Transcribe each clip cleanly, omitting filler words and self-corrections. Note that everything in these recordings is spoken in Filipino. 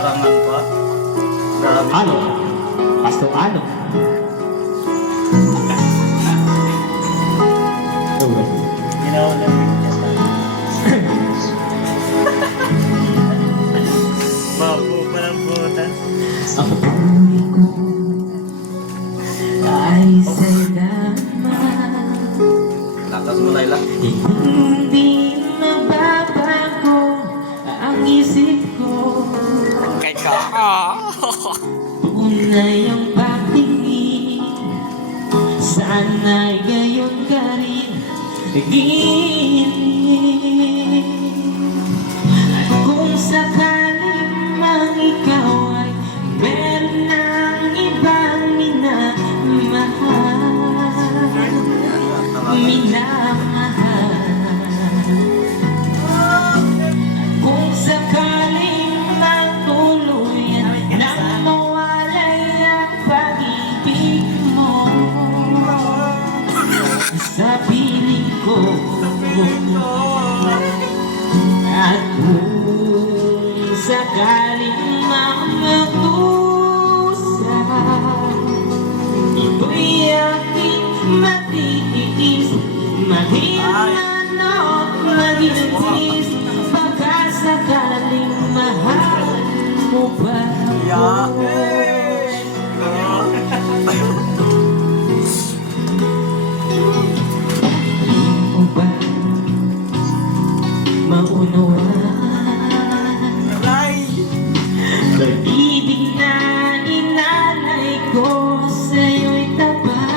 larangan pa. Grabe. Ano? Pasto ano? Ginawa na yung Bago pa ng butas. Ang buhay ko ay salamat. Lakas mo, Layla. Hindi mababago ang isip ko. Kay ka. Tunay ang pagtingin, sana'y gayon ka rin naging. At kung sakaling mang ikaw ay meron ng ibang minamahal, kung sakaling magtuluyan nang mawalay ang pag-ibig mo sa piling ko, at kung sakaling magdusa, ito'y aking matitiis, mahirman o magilis, pagkasakaling mahal mo ba ako? Di mo ba maunawaan pag-ibig na inalay ko sa'yo'y tapat?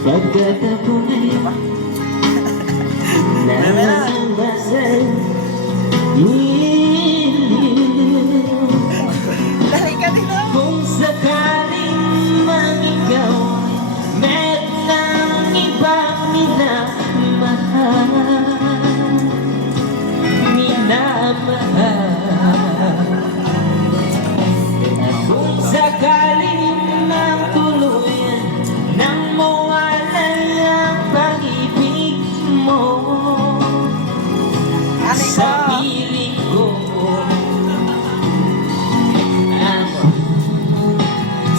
Pagkat ako ngayon nangamba sa'yo, kung sakaling mang ikaw ay meron ng ibang minamahal, kung sakaling magtuluyan nang mawalay ang pag-ibig mo sa piling ko,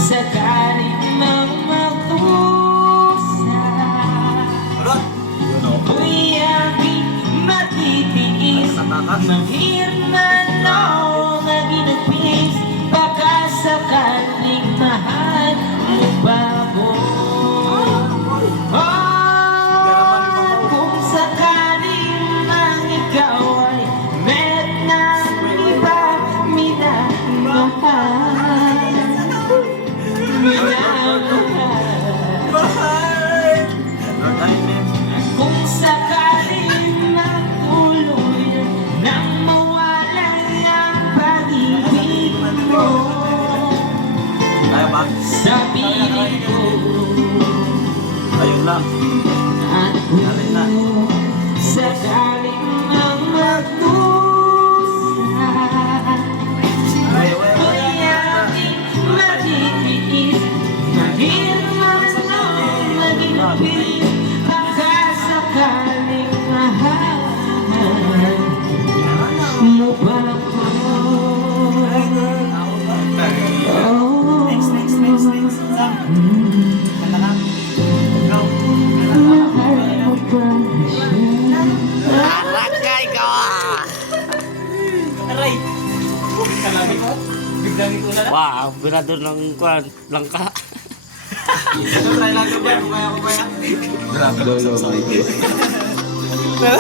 sakaling mang magdusa, ako'y aking matitiis, mahirman o maginagpis, baka sakaling mahal mo ba ako? Kung sakaling mang ikaw ay meron ng ibang minamahal, kung sakaling magtuluyan nang mawalay ang pag-ibig mo sa piling ko, Ayun lang. at kung sakaling mang magdusa, ako'y aking matitiis, mahirman o maginagpis, baka sakaling mahal mo ba ako? Mahal mo ba siya? Arangay ka! Aray! Kalami ko? Biglang ito na lang? Wah, berador ng kuan langka. Ito try lang ko ba? Kumaya ko ba yan? Grabe.